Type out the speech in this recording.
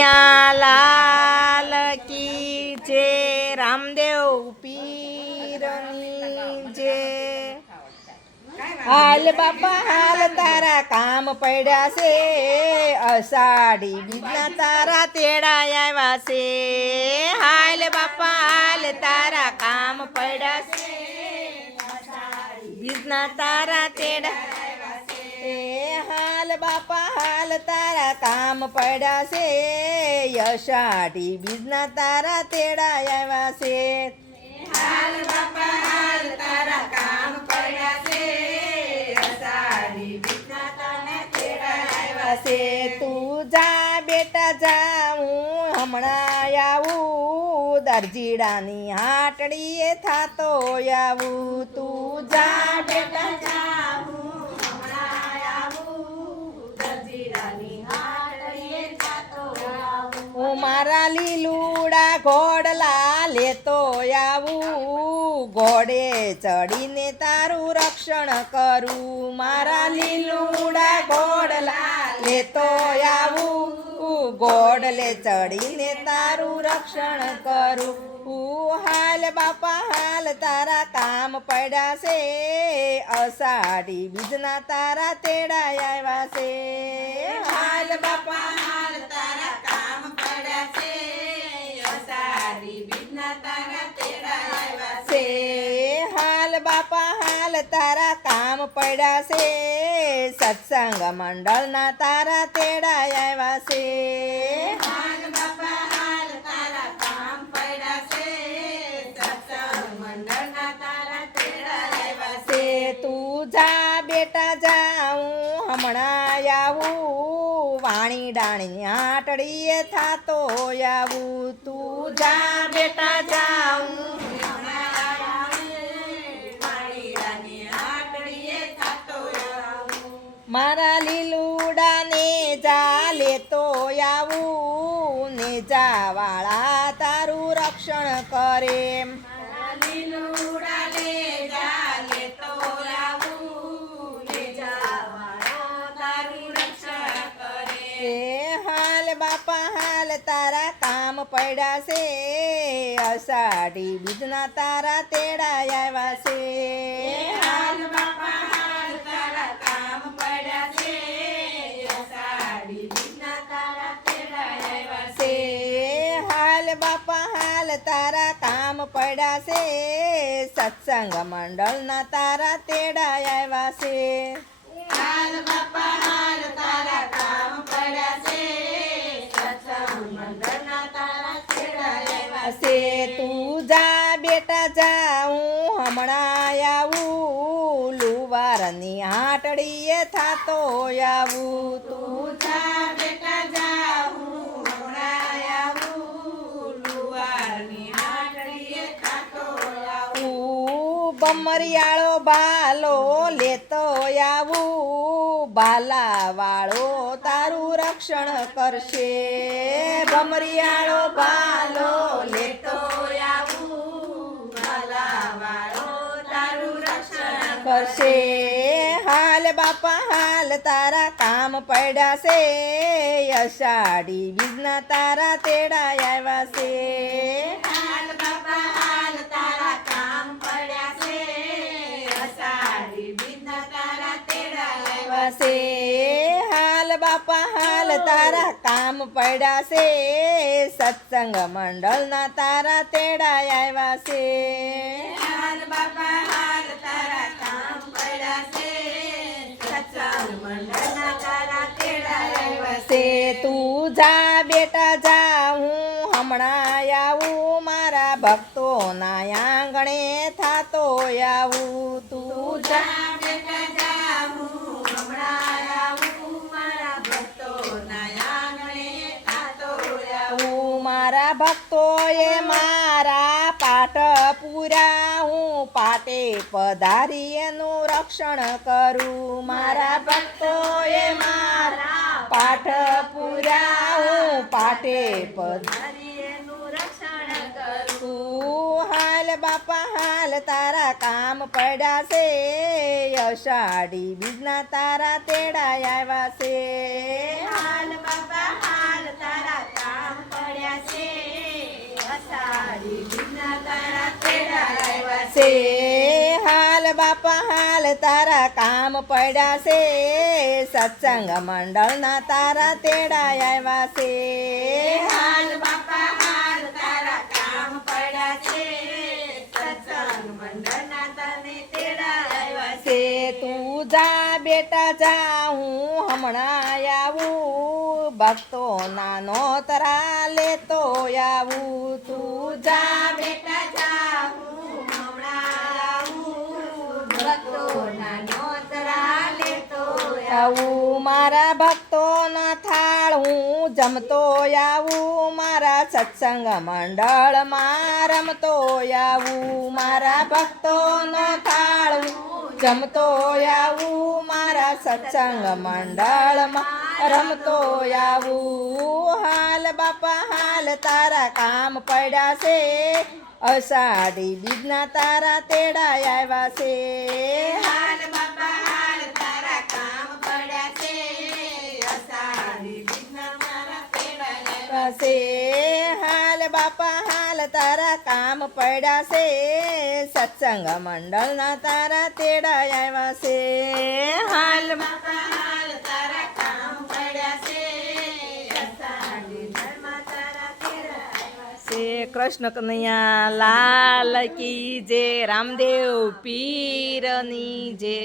લાલ કી જે રામદેવ પીરની જે હાલ બાપા, હાલ તારા કામ પડ્યા છે. અષાઢી બીજના તારા તેડા આવ્યા છે. હાલ બાપા, હાલ તારા કામ પડ્યા છે. બીજના તારા તેડા હાલ બાપા હાલ તારા કામ પડ્યા છે અષાઢી બીજના તારા તેડા આવ્યા છે હાલ બાપા હાલ તારા કામ પડ્યા છે અષાઢી બીજના તારા તેડા આવ્યા છે તું જા બેટા જા હું હમણાં આવું. દરજીડાની હાટડીએ થાતો આવું. તું જા બેટા જા હું હમણાં આવું દરજીડાની હાટડીએ થાતો આવું હું મારા લીલુડા ઘોડલા લેતો આવું. ઘોડે ચડીને તારું રક્ષણ કરું. મારા લીલુડા ઘોડલા લેતો આવું. ગોડલે ચડીને તારું રક્ષણ કરું. હું હાલ બાપા, હાલ તારા કામ પડ્યા છે. અષાઢી બીજના તારા તેડા આવ્યા છે. હાલ બાપા હાલ તારા કામ પડ્યા છે અષાઢી બીજના તારા તેડા આવ્યા છે હાલ બાપા હાલ તારા કામ પડ્યા છે સત્સંગ મંડળના તારા તેડા આવ્યા છે બેટા જા હમણાં આવું. વાણી ડાણી આટડીએ થાતો આવું. તું જા બેટા જા હું હમણાં આવું વાણી ડાણી આટડીએ થાતો આવું મારા લીલુડાને જા તો આવું. ને જા વાળા તારું રક્ષણ કરે. મારા લીલુડા લે જા લેતો આવું. ને જા વાળા તારું રક્ષણ કરે. હાલ બાપા હાલ તારા કામ પડ્યા છે. અષાઢી બીજના તારા તેડા આવ્યા છે. હાલ બાપા હાલ તારા કામ પડ્યા છે અષાઢી બીજના તારા તેડા આવ્યા છે હાલ બાપા હાલ તારા કામ પડ્યા છે સત્સંગ મંડળના તારા તેડા આવ્યા છે હાલ બાપા હાલ તારા કામ પડ્યા છે સત્સંગ મંડળના તારા તેડા આવ્યા છે તું જા બેટા જા હું હમણાં આવું. લુવારની હાટડીએ થાતો આવું. તું જા હું હમણાં આવું લુવારની હાટડીએ થાતો આવું બમરિયાળો બાલો લેતો આવું. બાલા વાળો તારું રક્ષણ કરશે. બમરિયાળો બાલો લેતો આવું. બાલા વાળો તારું રક્ષણ કરશે. હાલ બાપા, હાલ તારા કામ પડ્યા છે અષાઢી બીજના તારા તેડા આવ્યા છે હાલ બાપા હાલ તારા કામ પડ્યા છે અષાઢી બીજના તારા તેડા છે હાલ બાપા હાલ તારા કામ પડ્યા છે. સત્સંગ મંડળના તારા તેડા આવ્યા છે. હાલ બાપા હાલ તારા કામ પડ્યા છે. સત્સંગ મંડળના તારા તેડા આવ્યા છે. તું જા બેટા જા હું હમણાં આવું. મારા ભક્તોના આંગણે થાતો આવું. તું જા બેટા જા હું હમણાં આવું મારા ભક્તોના આંગણે થાતો આવું મારા ભક્તોએ મારા પાટ પૂરા, હું પાટે પધારી એનું રક્ષણ કરું. મારા ભક્તોએ મારા પાઠ પૂરા, હું પાટે પધારી હાલ બાપા, હાલ તારા કામ પડ્યા છે અષાઢી બીજના તારા તેડા આવ્યા છે. હાલ બાપા, હાલ તારા કામ છે હાલ બાપા હાલ તારા કામ પડ્યા છે સત્સંગ મંડળના તારા તેડા આવ્યા છે હાલ બાપા હાલ તારા કામ પડ્યા છે સત્સંગ મંડળના તને તેડા આવ્યા છે તું જા બેટા જા હું હમણાં આવું. ભક્તો નાનો તરા લેતો આવું. તું જા બેટા જા હું હમણાં આવું ભક્તો નાનો તરા લેતો આવું મારા ભક્તોના થાળ હું જમતો આવું મારા સત્સંગ મંડળમાં રમતો આવું મારા ભક્તોના થાળ હું જમતો આવું મારા સત્સંગ મંડળ રમતો આવું. હાલ બાપા, હાલ તારા કામ પડ્યા છે. અષાઢી બીજના તારા તેડા આવ્યા છે. હાલ બાપા હાલ તારા કામ પડ્યા છે અષાઢી બીજના તારા આવ્યા હાલ બાપા, હાલ તારા કામ પડ્યા છે સત્સંગ મંડળના તારા તેડા આવ્યા છે હાલ બાપા કૃષ્ણ કનૈયા, લાલ કી જે રામદેવ પીરની જે